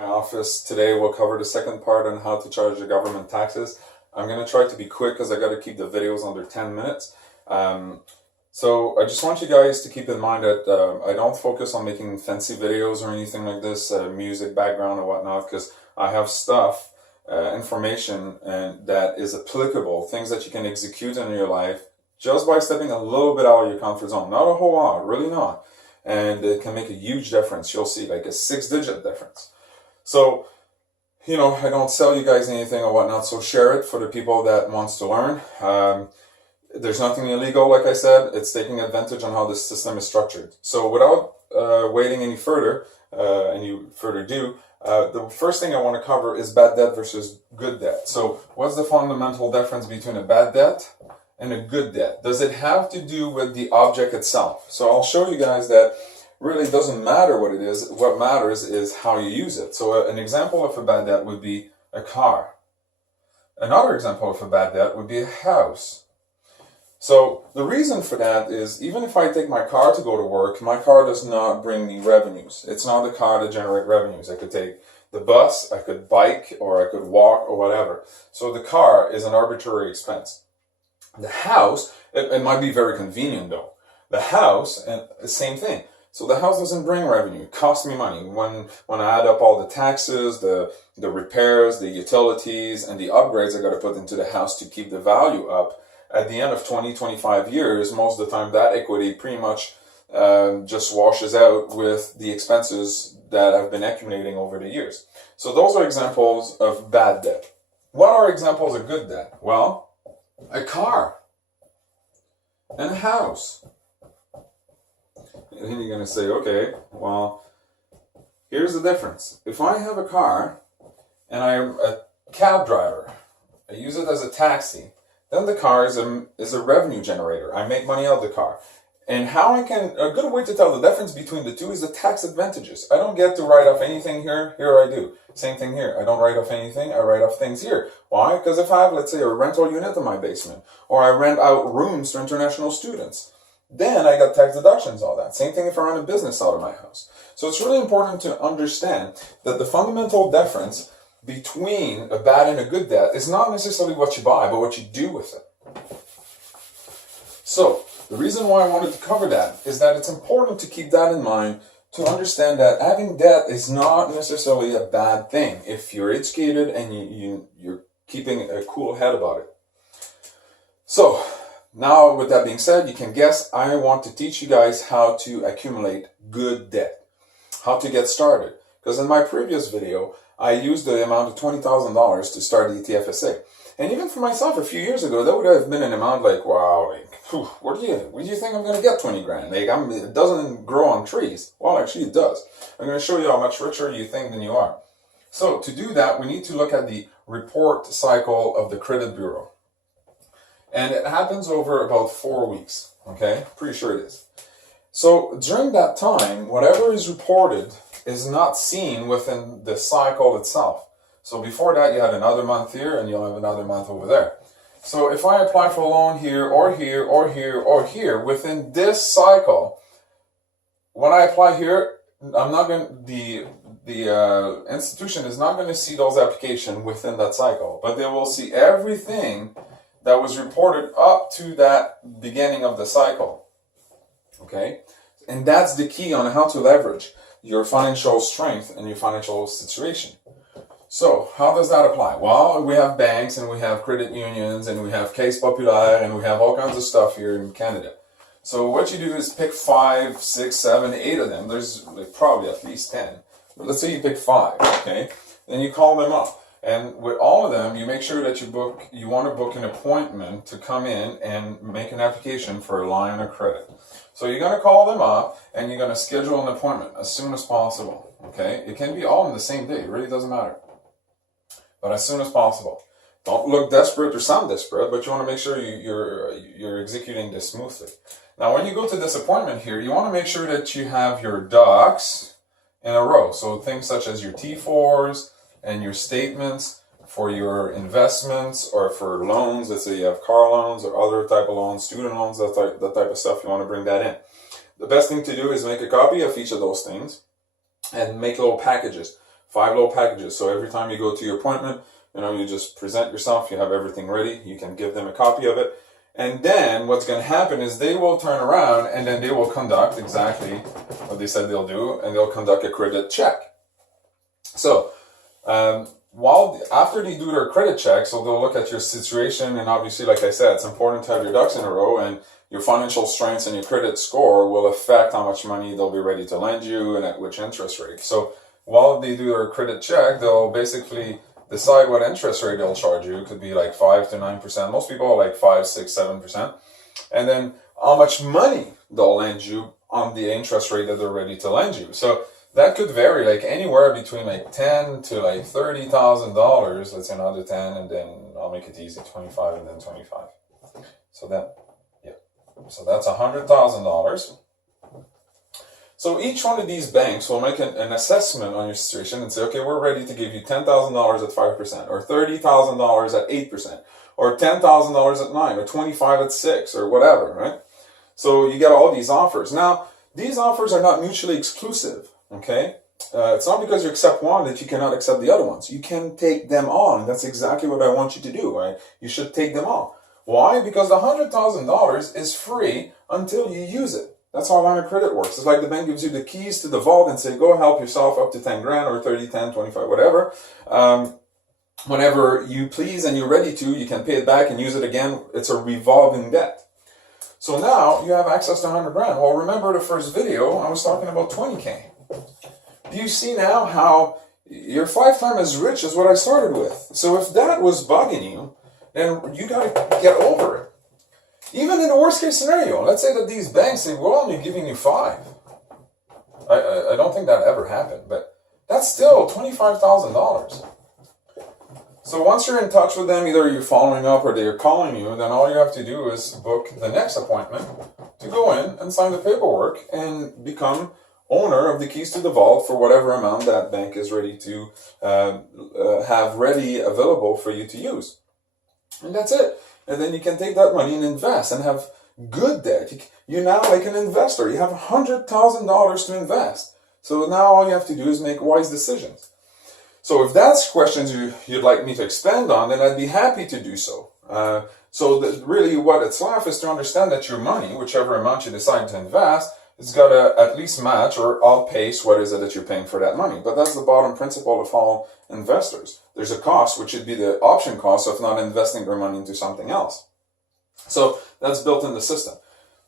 My office today will cover the second part on how to charge the government taxes. I'm going to try to be quick because I got to keep the videos under 10 minutes. So I just want you guys to keep in mind that I don't focus on making fancy videos or anything like this, music background or whatnot, because I have stuff, information and that is applicable, things that you can execute in your life just by stepping a little bit out of your comfort zone. Not a whole lot, really not. And it can make a huge difference. You'll see like a 6-digit difference. So, I don't sell you guys anything or whatnot, so share it for the people that wants to learn. There's nothing illegal, like I said. It's taking advantage on how the system is structured. So without waiting any further ado, the first thing I want to cover is bad debt versus good debt. So what's the fundamental difference between a bad debt and a good debt? Does it have to do with the object itself? So I'll show you guys that really doesn't matter what it is. What matters is how you use it. So an example of a bad debt would be a car. Another example of a bad debt would be a house. So the reason for that is even if I take my car to go to work, my car does not bring me revenues. It's not the car to generate revenues. I could take the bus, I could bike, or I could walk or whatever. So the car is an arbitrary expense. The house, it might be very convenient though. The house, and the same thing. So the house doesn't bring revenue. It costs me money. When I add up all the taxes, the repairs, the utilities, and the upgrades I got to put into the house to keep the value up, at the end of 20, 25 years, most of the time that equity pretty much just washes out with the expenses that have been accumulating over the years. So those are examples of bad debt. What are examples of good debt? Well, a car and a house. And then you're going to say, okay, well, here's the difference. If I have a car and I'm a cab driver, I use it as a taxi, then the car is a revenue generator. I make money out of the car. And a good way to tell the difference between the two is the tax advantages. I don't get to write off anything here. Here I do. Same thing here. I don't write off anything. I write off things here. Why? Because if I have, let's say, a rental unit in my basement, or I rent out rooms to international students, then I got tax deductions, all that. Same thing if I run a business out of my house. So it's really important to understand that the fundamental difference between a bad and a good debt is not necessarily what you buy, but what you do with it. So the reason why I wanted to cover that is that it's important to keep that in mind, to understand that having debt is not necessarily a bad thing if you're educated and you're keeping a cool head about it. So now, with that being said, you can guess I want to teach you guys how to accumulate good debt, how to get started. Because in my previous video, I used the amount of $20,000 to start the TFSA. And even for myself a few years ago, that would have been an amount like, wow, where do you think I'm going to get 20 grand? It doesn't grow on trees. Well, actually it does. I'm going to show you how much richer you think than you are. So to do that, we need to look at the report cycle of the credit bureau. And it happens over about 4 weeks, okay? Pretty sure it is. So during that time, whatever is reported is not seen within the cycle itself. So before that, you had another month here, and you'll have another month over there. So if I apply for a loan here, or here, or here, or here, within this cycle, when I apply here, the institution is not going to see those applications within that cycle, but they will see everything that was reported up to that beginning of the cycle, okay? And that's the key on how to leverage your financial strength and your financial situation. So how does that apply? Well, we have banks and we have credit unions and we have Caisse Populaire and we have all kinds of stuff here in Canada. So what you do is pick 5, 6, 7, 8 of them. There's probably at least 10. But let's say you pick 5, okay? Then you call them up. And with all of them, you make sure that you want to book an appointment to come in and make an application for a line of credit. So you're going to call them up and you're going to schedule an appointment as soon as possible. Okay? It can be all in the same day. It really doesn't matter. But as soon as possible. Don't look desperate or sound desperate, but you want to make sure you're executing this smoothly. Now, when you go to this appointment here, you want to make sure that you have your ducks in a row. So things such as your T4s, and your statements for your investments or for loans. Let's say you have car loans or other type of loans, student loans, that type of stuff. You want to bring that in. The best thing to do is make a copy of each of those things and make little packages. 5 little packages. So every time you go to your appointment, you just present yourself, you have everything ready, you can give them a copy of it. And then what's going to happen is they will turn around and then they will conduct exactly what they said they'll do, and they'll conduct a credit check. So after they do their credit check, so they'll look at your situation, and obviously, like I said, it's important to have your ducks in a row, and your financial strengths and your credit score will affect how much money they'll be ready to lend you and at which interest rate. So while they do their credit check, they'll basically decide what interest rate they'll charge you. It could be like 5 to 9%. Most people are like 5, 6, 7%. And then how much money they'll lend you on the interest rate that they're ready to lend you. So that could vary like anywhere between like $10,000 to like $30,000. Let's say another 10, and then I'll make it easy, 25 and then 25. So that's $100,000. So each one of these banks will make an assessment on your situation and say, okay, we're ready to give you $10,000 at 5%, or $30,000 at 8%, or $10,000 at 9%, or $25,000 at 6%, or whatever, right? So you get all these offers. Now, these offers are not mutually exclusive, okay? It's not because you accept one that you cannot accept the other ones. You can take them on. That's exactly what I want you to do, right? You should take them on. Why? Because the $100,000 is free until you use it. That's how line of credit works. It's like the bank gives you the keys to the vault and say, go help yourself up to 10 grand or 30, 10, 25, whatever. Whenever you please and you're ready to, you can pay it back and use it again. It's a revolving debt. So now you have access to 100 grand. Well, remember the first video, I was talking about 20K. Do you see now how you're 5 times as rich as what I started with? So if that was bugging you, then you got to get over it. Even in the worst case scenario, let's say that these banks say, we're only giving you 5. I don't think that ever happened, but that's still $25,000. So once you're in touch with them, either you're following up or they're calling you, then all you have to do is book the next appointment to go in and sign the paperwork and become owner of the keys to the vault for whatever amount that bank is ready to have ready available for you to use. And that's it. And then you can take that money and invest and have good debt. You're now like an investor. You have $100,000 to invest. So now all you have to do is make wise decisions. So if that's questions you'd like me to expand on, then I'd be happy to do so. Really what it's left is to understand that your money, whichever amount you decide to invest, it's got to at least match or outpace what is it that you're paying for that money. But that's the bottom principle of all investors. There's a cost, which should be the option cost of not investing their money into something else. So that's built in the system.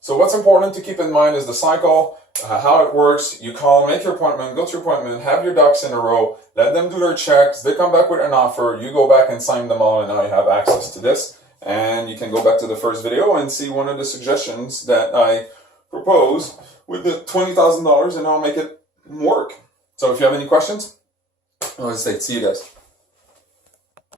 So what's important to keep in mind is the cycle, how it works. You call, make your appointment, go to your appointment, have your ducks in a row, let them do their checks, they come back with an offer, you go back and sign them all, and now you have access to this. And you can go back to the first video and see one of the suggestions that I propose with the $20,000, and I'll make it work. So if you have any questions, I want to say, see you guys.